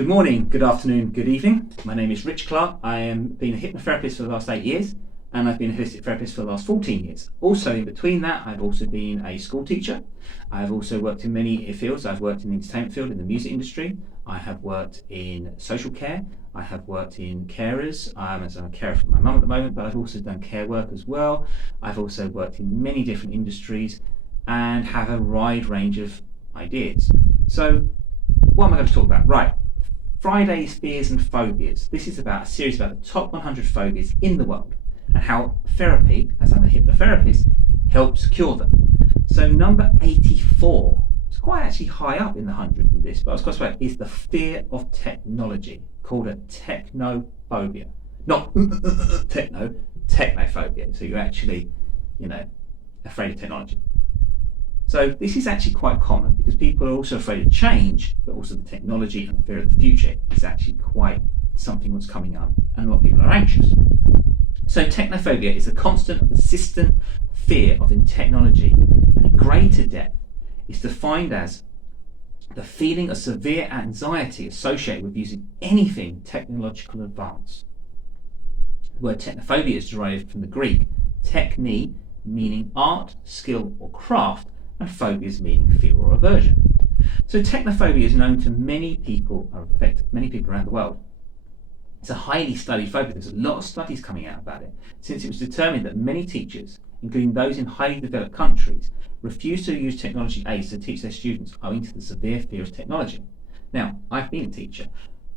Good morning, good afternoon, good evening. My name is Rich Clark. I have been a hypnotherapist for the last 8 years, and I've been a holistic therapist for the last 14 years. Also, in between that, I've also been a school teacher. I've also worked in many fields. I've worked in the entertainment field, in the music industry. I have worked in social care. I have worked in carers. I'm a carer for my mum at the moment, but I've also done care work as well. I've also worked in many different industries and have a wide range of ideas. So, what am I going to talk about? Right. Friday's Fears and Phobias. This is about a series about the top 100 phobias in the world and how therapy, as I'm a hypnotherapist, helps cure them. So number 84, it's quite actually high up in the 100 in this, but I was quite surprised, is the fear of technology, called a technophobia. Not techno, technophobia. So you're actually, afraid of technology. So this is actually quite common because people are also afraid of change, but also the technology and the fear of the future is actually quite something that's coming up, and a lot of people are anxious. So technophobia is a constant, persistent fear of technology, and a greater depth is defined as the feeling of severe anxiety associated with using anything technological advance. The word technophobia is derived from the Greek techne, meaning art, skill or craft, and phobias meaning fear or aversion. So technophobia is known to many people, or affected many people around the world. It's a highly studied phobia. There's a lot of studies coming out about it, since it was determined that many teachers, including those in highly developed countries, refuse to use technology aids to teach their students owing to the severe fear of technology. Now, I've been a teacher.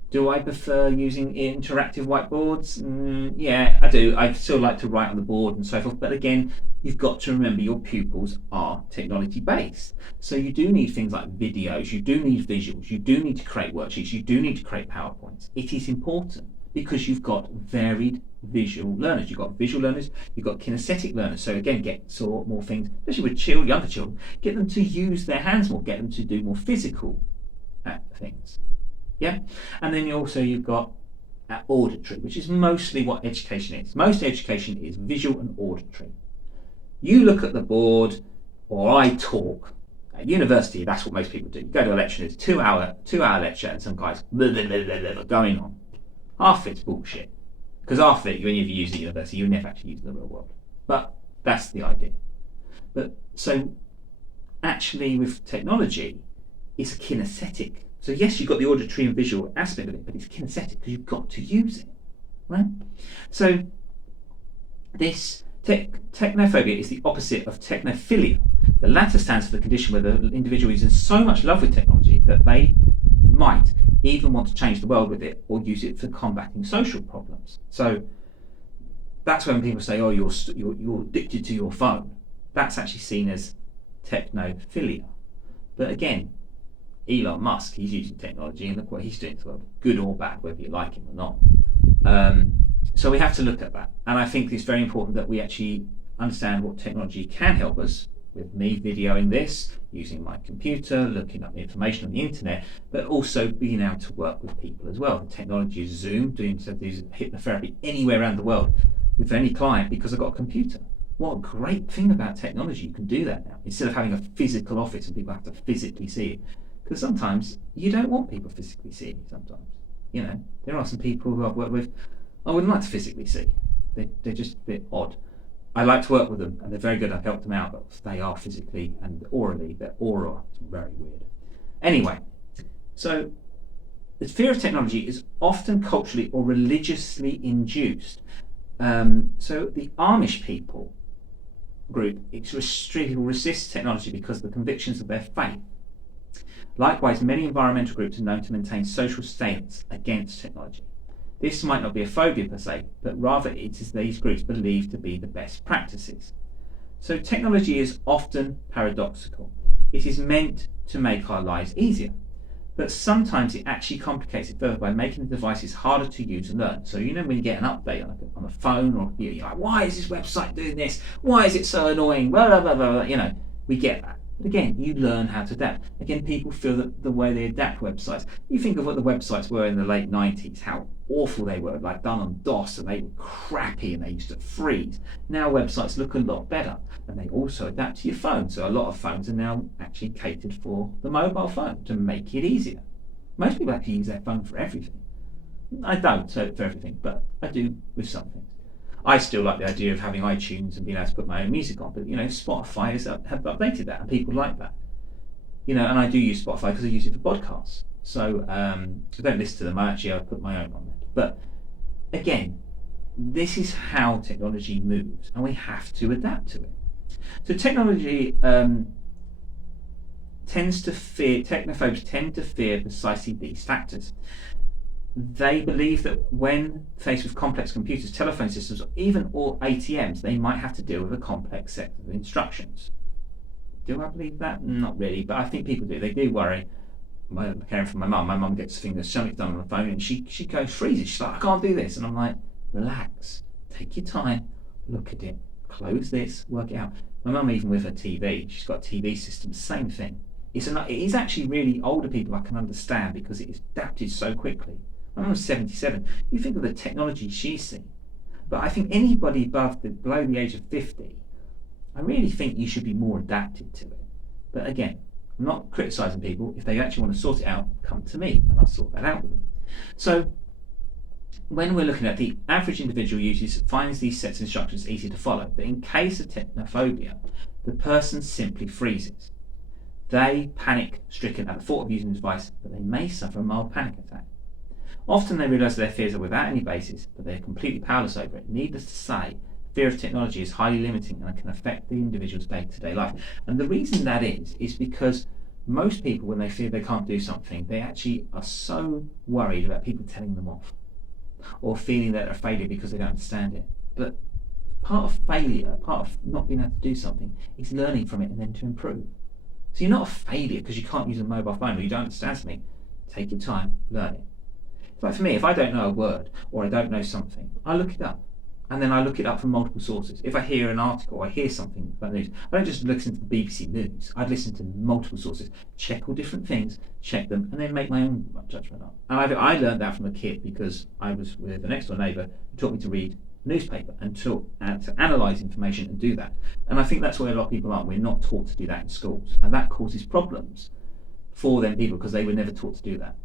Do I prefer using interactive whiteboards? Yeah, I do. I still like to write on the board and so forth. But again, you've got to remember your pupils are technology based. So you do need things like videos, you do need visuals, you do need to create worksheets, you do need to create PowerPoints. It is important because you've got varied visual learners. You've got visual learners, you've got kinesthetic learners. So again, get more things, especially with younger children, get them to use their hands more, get them to do more physical things. Yeah, and then you've got auditory, which is mostly what education is. Most education is visual and auditory. You look at the board, or I talk. At university, that's what most people do. You go to a lecture, it's a two-hour lecture, and some guys going on. Half it's bullshit, because half it, when you use it at university, you never actually use it in the real world. But that's the idea. But so actually, with technology, it's a kinesthetic. So yes, you've got the auditory and visual aspect of it, but it's kinesthetic because you've got to use it, right? So this technophobia is the opposite of technophilia. The latter stands for the condition where the individual is in so much love with technology that they might even want to change the world with it or use it for combating social problems. So that's when people say, "Oh, you're addicted to your phone." That's actually seen as technophilia. But again, Elon Musk, he's using technology, and look what he's doing to the world, good or bad, whether you like him or not. So we have to look at that, and I think it's very important that we actually understand what technology can help us. With me videoing this, using my computer, looking up the information on the internet, but also being able to work with people as well. The technology is Zoom, doing hypnotherapy anywhere around the world with any client because I've got a computer. What a great thing about technology, you can do that now, instead of having a physical office and people have to physically see it. Because sometimes you don't want people physically seeing you sometimes. There are some people who I've worked with I wouldn't like to physically see. They're just a bit odd. I like to work with them and they're very good. I've helped them out, but they are physically and orally, their aura is very weird. Anyway, so the fear of technology is often culturally or religiously induced. So the Amish people group resist technology because of the convictions of their faith. Likewise, many environmental groups are known to maintain social stance against technology. This might not be a phobia per se, but rather it is these groups believed to be the best practices. So technology is often paradoxical. It is meant to make our lives easier, but sometimes it actually complicates it further by making the devices harder to use and learn. So when you get an update on a phone, or you're like, why is this website doing this? Why is it so annoying? Blah, blah, blah, blah. We get that. But again, you learn how to adapt. Again, people feel that the way they adapt websites. You think of what the websites were in the late 90s, how awful they were, like done on DOS, and they were crappy and they used to freeze. Now websites look a lot better, and they also adapt to your phone. So a lot of phones are now actually catered for the mobile phone to make it easier. Most people actually use their phone for everything. I don't for everything, but I do with some things. I still like the idea of having iTunes and being able to put my own music on, but Spotify have updated that, and people like that. And I do use Spotify because I use it for podcasts. So I don't listen to them. I put my own on there. But again, this is how technology moves, and we have to adapt to it. So technology technophobes tend to fear precisely these factors. They believe that when faced with complex computers, telephone systems, or ATMs, they might have to deal with a complex set of instructions. Do I believe that? Not really, but I think people do. They do worry. Caring for my mum gets something done on the phone and she goes freezes. She's like, I can't do this. And I'm like, relax, take your time, look at it, close this, work it out. My mum, even with her TV, she's got a TV system, same thing. It is actually really older people I can understand because it is adapted so quickly. My mum's 77. You think of the technology she's seen. But I think anybody below the age of 50, I really think you should be more adapted to it. But again, I'm not criticising people. If they actually want to sort it out, come to me and I'll sort that out with them. So when we're looking at the average individual finds these sets of instructions easy to follow, but in case of technophobia, the person simply freezes. They panic-stricken at the thought of using the device, but they may suffer a mild panic attack. Often they realise their fears are without any basis, but they are completely powerless over it. Needless to say, fear of technology is highly limiting and can affect the individual's day-to-day life. And the reason that is because most people, when they fear they can't do something, they actually are so worried about people telling them off or feeling that they're a failure because they don't understand it. But part of failure, part of not being able to do something, is learning from it and then to improve. So you're not a failure because you can't use a mobile phone or you don't understand something. Take your time, learn it. It's like for me, if I don't know a word or I don't know something, I look it up. And then I look it up from multiple sources. If I hear an article or I hear something about news, I don't just listen to the BBC News. I'd listen to multiple sources, check all different things, check them, and then make my own judgment up. And I learned that from a kid because I was with the next door neighbour who taught me to read newspaper and to analyse information and do that. And I think that's where a lot of people are. We're not taught to do that in schools. And that causes problems for them people because they were never taught to do that.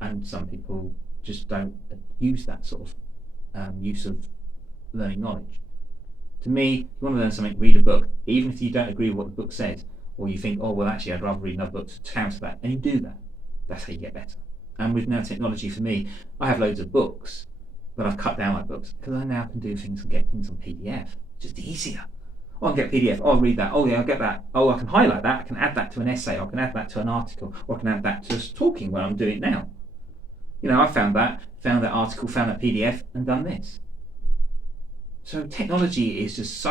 And some people just don't use that sort of use of learning knowledge. To me, if you want to learn something, read a book, even if you don't agree with what the book says, or you think, oh well, actually I'd rather read another book to counter that, and you do that. That's how you get better. And with now technology, for me, I have loads of books, but I've cut down my books because I now can do things and get things on PDF. Just easier. Oh, I can get PDF. Oh, I'll read that. Oh yeah, I'll get that. Oh, I can highlight that. I can add that to an essay. Or I can add that to an article. Or I can add that to talking where I'm doing it now. I found that article, found that PDF, and done this. So technology is just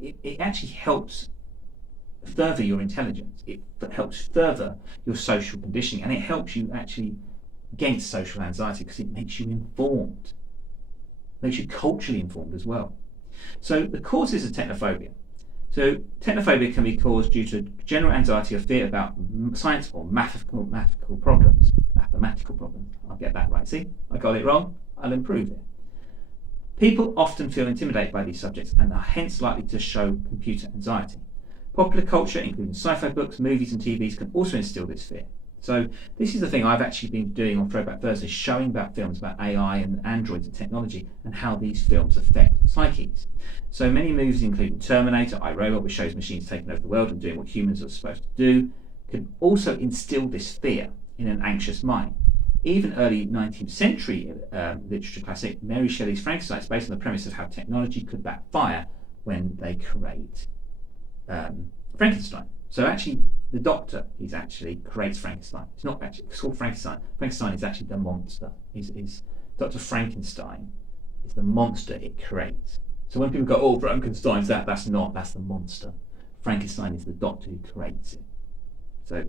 it actually helps further your intelligence. It helps further your social conditioning, and it helps you actually against social anxiety because it makes you informed. Makes you culturally informed as well. So the causes of technophobia. So technophobia can be caused due to general anxiety or fear about science or mathematical problems. I'll get that right. See, I got it wrong. I'll improve it. People often feel intimidated by these subjects and are hence likely to show computer anxiety. Popular culture, including sci-fi books, movies and TVs, can also instill this fear. So this is the thing I've actually been doing on Throwback Thursday, showing about films about AI and androids and technology and how these films affect psyches. So many movies, including Terminator, iRobot, which shows machines taking over the world and doing what humans are supposed to do, can also instill this fear in an anxious mind. Even early 19th century literature classic Mary Shelley's Frankenstein is based on the premise of how technology could backfire when they create Frankenstein. So actually, the doctor creates Frankenstein. It's not actually called Frankenstein. Frankenstein is actually the monster. Is Dr. Frankenstein is the monster it creates. So when people go, oh, Frankenstein's that's the monster. Frankenstein is the doctor who creates it. So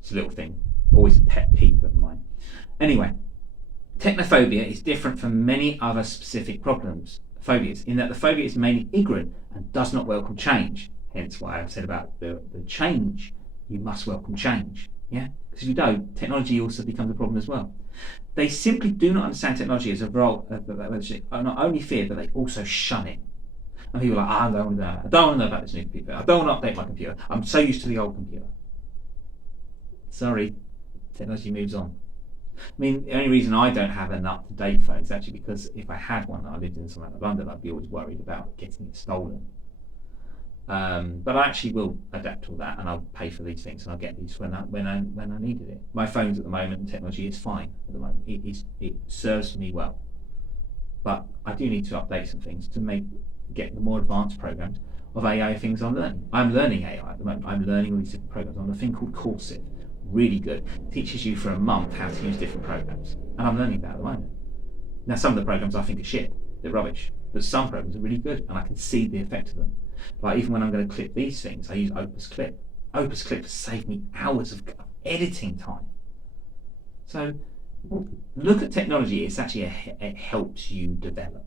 it's a little thing, always a pet peeve of mine. Anyway, technophobia is different from many other specific phobias, in that the phobia is mainly ignorant and does not welcome change. Hence why I've said about the change, you must welcome change. Yeah? Because if you don't, technology also becomes a problem as well. They simply do not understand technology as a role, not only fear, but they also shun it. And people are like, I don't want to know. I don't want to know about this new computer. I don't want to update my computer. I'm so used to the old computer. Sorry, technology moves on. I mean, the only reason I don't have an up-to-date phone is actually because if I had one and I lived in somewhere like London, I'd be always worried about getting it stolen. But I actually will adapt all that, and I'll pay for these things, and I'll get these when I needed it. My phones at the moment, technology is fine at the moment. It serves me well, but I do need to update some things to get the more advanced programs of AI things I'm learning. I'm learning AI at the moment. I'm learning all these different programs on a thing called Coursive. Really good. It teaches you for a month how to use different programs, and I'm learning that at the moment. Now, some of the programs I think are shit. They're rubbish, but some programs are really good, and I can see the effect of them. Like even when I'm going to clip these things, I use Opus Clip. Opus Clip has saved me hours of editing time. So look at technology. It's actually it helps you develop.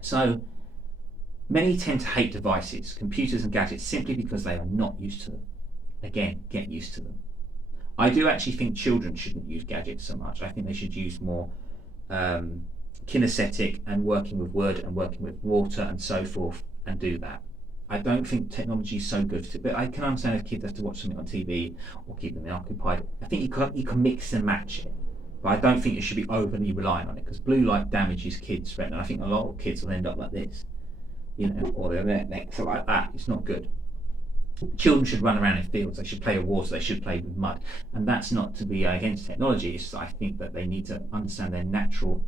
So many tend to hate devices, computers and gadgets, simply because they are not used to them. Again, get used to them. I do actually think children shouldn't use gadgets so much. I think they should use more kinesthetic and working with wood and working with water and so forth, and do that. I don't think technology is so good, but I can understand if kids have to watch something on TV or keep them occupied. I think you can mix and match it, but I don't think you should be overly reliant on it, because blue light damages kids' retina. I think a lot of kids will end up like this, or their necks are like that. It's not good. Children should run around in fields. They should play with water. They should play with mud, and that's not to be against technology. It's I think that they need to understand their natural.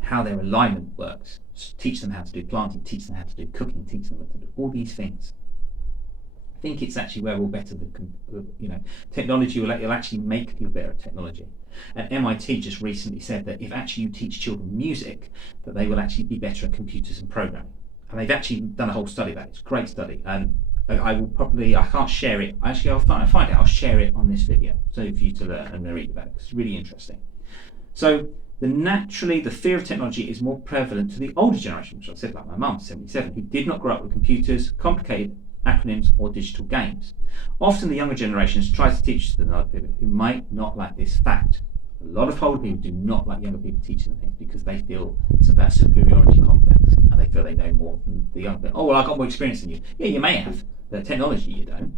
How their alignment works. Teach them how to do planting, teach them how to do cooking, teach them how to do all these things. I think it's actually where we're better than, technology will actually make people better at technology. And MIT just recently said that if actually you teach children music, that they will actually be better at computers and programming. And they've actually done a whole study of that. It's a great study. And I can't share it. Actually, I'll find it. I'll share it on this video so for you to learn and read about it, because it's really interesting. So the fear of technology is more prevalent to the older generation, which I said, like my mum, 77, who did not grow up with computers, complicated acronyms, or digital games. Often the younger generations try to teach the older people who might not like this fact. A lot of older people do not like younger people teaching them things because they feel it's about superiority complex, and they feel they know more than the younger people. Oh, well, I've got more experience than you. Yeah, you may have, but technology you don't.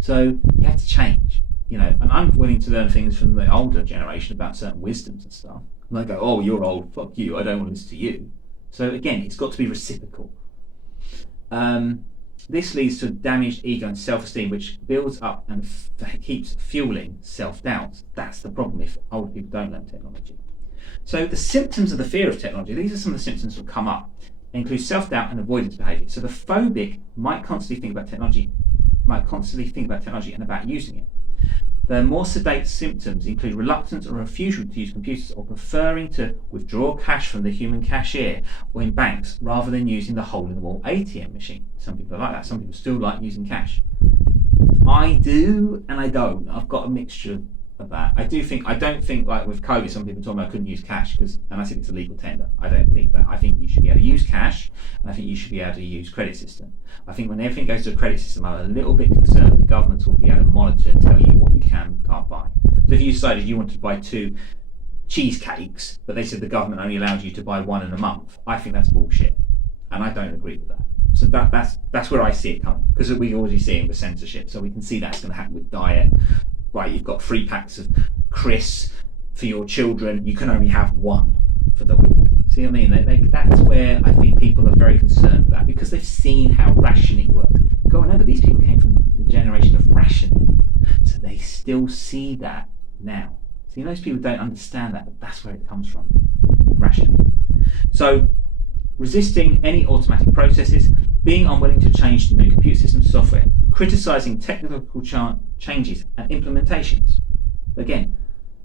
So you have to change. And I'm willing to learn things from the older generation about certain wisdoms and stuff. And they go, oh, you're old, fuck you, I don't want to listen to you. So again, it's got to be reciprocal. This leads to damaged ego and self-esteem, which builds up and keeps fueling self-doubt. That's the problem if older people don't learn technology. So the symptoms of the fear of technology, these are some of the symptoms that will come up. They include self-doubt and avoidance behaviour. So the phobic might constantly think about technology and about using it. The more sedate symptoms include reluctance or refusal to use computers, or preferring to withdraw cash from the human cashier or in banks rather than using the hole-in-the-wall ATM machine. Some people are like that. Some people still like using cash. I do and I don't. I've got a mixture of that. I don't think like with COVID, some people told me I couldn't use cash and I think it's a legal tender. I don't believe that. I think you should be able to use cash, and I think you should be able to use credit system. I think when everything goes to a credit system, I'm a little bit concerned the government will be able to monitor and tell you what you can and can't buy. So if you decided you wanted to buy 2 cheesecakes, but they said the government only allowed you to buy 1 in a month, I think that's bullshit, and I don't agree with that. So that's where I see it coming, because we already see it with censorship. So we can see that's going to happen with diet. Right, you've got 3 packs of Chris for your children. You can only have 1 for the week. See what I mean? That's where I think people are very concerned with that, because they've seen how rationing works. Go remember, these people came from the generation of rationing, so they still see that now. See, most people don't understand that, but that's where it comes from, rationing. So, resisting any automatic processes, being unwilling to change the new computer system software, criticising technical changes and implementations. Again,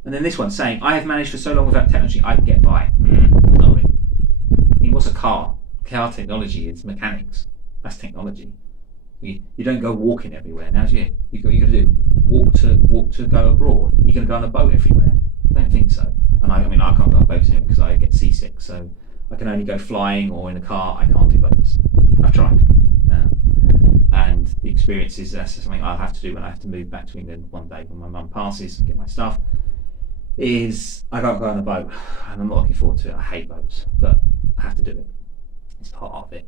and then this one saying, I have managed for so long without technology, I can get by. Not really. I mean, what's a car? Car technology is mechanics. That's technology. You don't go walking everywhere now, do you? You've got to do walk to go abroad. You're going to go on a boat everywhere. I don't think so. And I can't go on boats anyway because I get seasick. So I can only go flying or in a car. I can't do boats. I've tried. And the experience is that's something I'll have to do when I have to move back to England one day when my mum passes and get my stuff. Is I can't go on a boat, and I'm not looking forward to it. I hate boats, but I have to do it. It's part of it.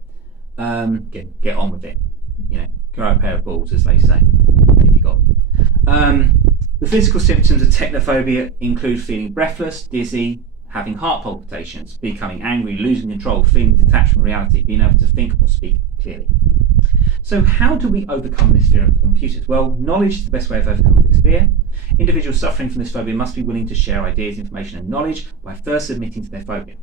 Get on with it. Grow a pair of balls, as they say, if you got The physical symptoms of technophobia include feeling breathless, dizzy, having heart palpitations, becoming angry, losing control, feeling detached from reality, being able to think or speak clearly. So how do we overcome this fear of computers? Well, knowledge is the best way of overcoming this fear. Individuals suffering from this phobia must be willing to share ideas, information and knowledge by first admitting to their phobia.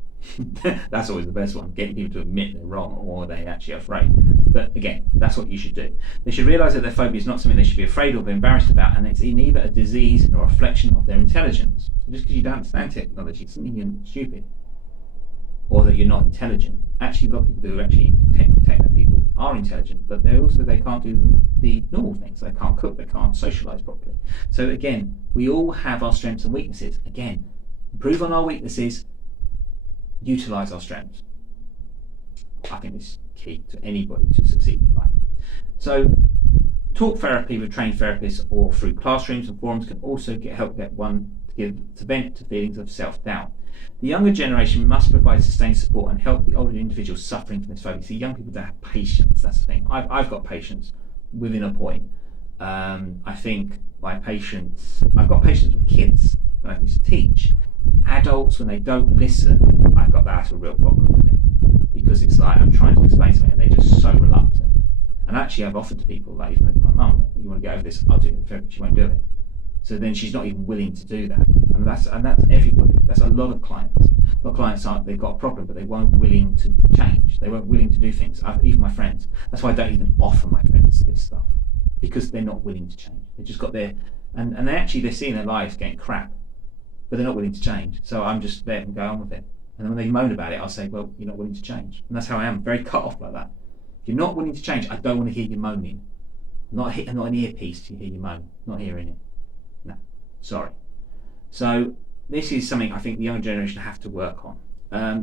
That's always the best one, getting people to admit they're wrong or they're actually afraid. But again, that's what you should do. They should realise that their phobia is not something they should be afraid or be embarrassed about, and it's neither a disease nor a reflection of their intelligence. So just because you don't understand technology doesn't mean you're stupid or that you're not intelligent. Actually, a lot of people who are actually techno people are intelligent, but they can't do the normal things. They can't cook, they can't socialise properly. So again, we all have our strengths and weaknesses. Again, improve on our weaknesses, utilise our strengths. I think this is key to anybody to succeed in life. So talk therapy with trained therapists or through classrooms and forums can also help get one to vent to feelings of self-doubt. The younger generation must provide sustained support and help the older individuals suffering from this phobia. See, young people don't have patience, that's the thing. I've got patience within a point. I think my patience, I've got patience with kids when I used to teach. Adults, when they don't listen, that's a real problem for me. Because it's like I'm trying to explain something and they're just so reluctant. And actually I've offered to people, like even my mum, you want to get over this, I'll do it, she won't do it. So then she's not even willing to do that. And that's everybody. That's a lot of clients. A lot of clients they've got a problem, but they weren't willing to change. They weren't willing to do things. Even my friends. That's why I don't even offer my friends this stuff. Because they're not willing to change. They just got their, and they're seeing their lives getting crap, but they're not willing to change. So I'm just letting them go on with it. And then when they moan about it, I'll say, well, you're not willing to change. And that's how I am, very cut off like that. If you're not willing to change, I don't want to hear you moaning. Not an earpiece to hear you moan. Not hearing it. No, sorry. So this is something I think the younger generation have to work on.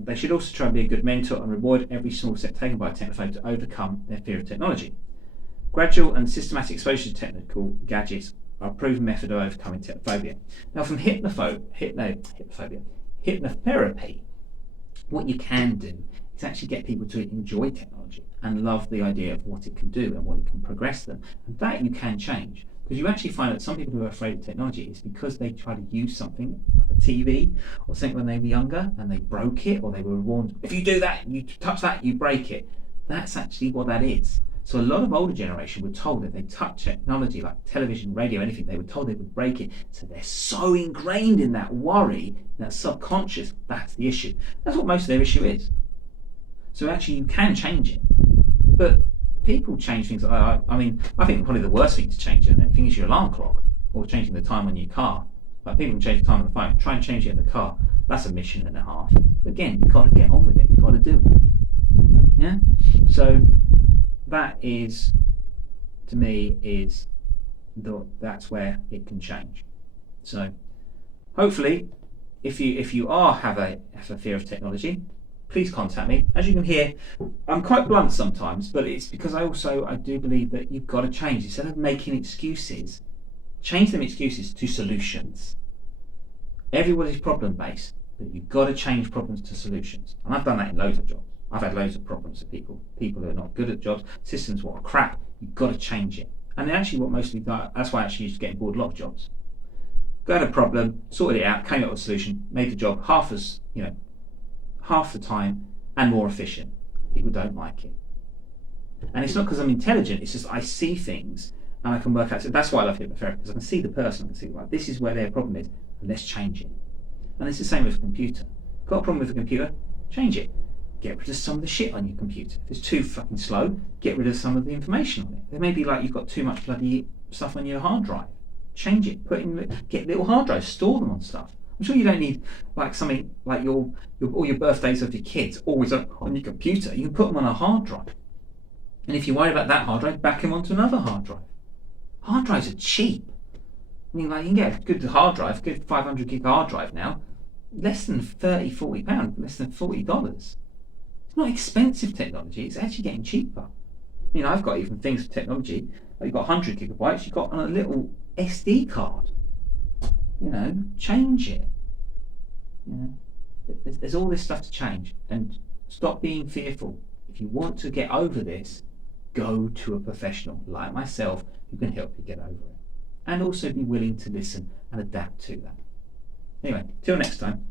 They should also try and be a good mentor and reward every small step taken by a technophobe to overcome their fear of technology. Gradual and systematic exposure to technical gadgets are a proven method of overcoming technophobia. Now, from hypnotherapy, what you can do is actually get people to enjoy technology and love the idea of what it can do and what it can progress them. And that you can change. Because you actually find that some people who are afraid of technology is because they try to use something like a TV or something when they were younger and they broke it, or they were warned, if you do that, you touch that, you break it. That's actually what that is. So a lot of older generation were told that they touch technology like television, radio, anything, they were told they would break it. So they're so ingrained in that worry, that subconscious, that's the issue. That's what most of their issue is. So actually you can change it. But people change things. I think probably the worst thing to change in anything is your alarm clock or changing the time on your car. Like people can change the time on the phone. Try and change it in the car. That's a mission and a half. But again, you've got to get on with it. You've got to do it. Yeah? So that is, to me, that's where it can change. So hopefully, if you have a fear of technology, please contact me. As you can hear, I'm quite blunt sometimes, but it's because I do believe that you've got to change. Instead of making excuses, change them excuses to solutions. Everybody's problem-based, but you've got to change problems to solutions. And I've done that in loads of jobs. I've had loads of problems with people who are not good at jobs, systems what are crap. You've got to change it. And actually that's why I actually used to get bored a lot of jobs. Got a problem, sorted it out, came up with a solution, made the job half the time and more efficient. People don't like it. And it's not because I'm intelligent, it's just I see things and I can work out. So that's why I love hypnotherapy, because I can see the person, I can see, like, this is where their problem is, and let's change it. And it's the same with a computer. Got a problem with a computer, change it. Get rid of some of the shit on your computer. If it's too fucking slow, get rid of some of the information on it. There may be like you've got too much bloody stuff on your hard drive. Change it, get little hard drives, store them on stuff. I'm sure you don't need like something like all your birthdays of your kids always on your computer. You can put them on a hard drive. And if you worry about that hard drive, back them onto another hard drive. Hard drives are cheap. I mean, like, you can get a good hard drive, good 500 gig hard drive now, less than £40, less than $40. It's not expensive technology, it's actually getting cheaper. I mean, I've got even things for technology, like you've got 100 gigabytes, you've got on a little SD card. Change it. There's all this stuff to change, and stop being fearful. If you want to get over this, go to a professional like myself who can help you get over it. and also be willing to listen and adapt to that. Anyway, till next time.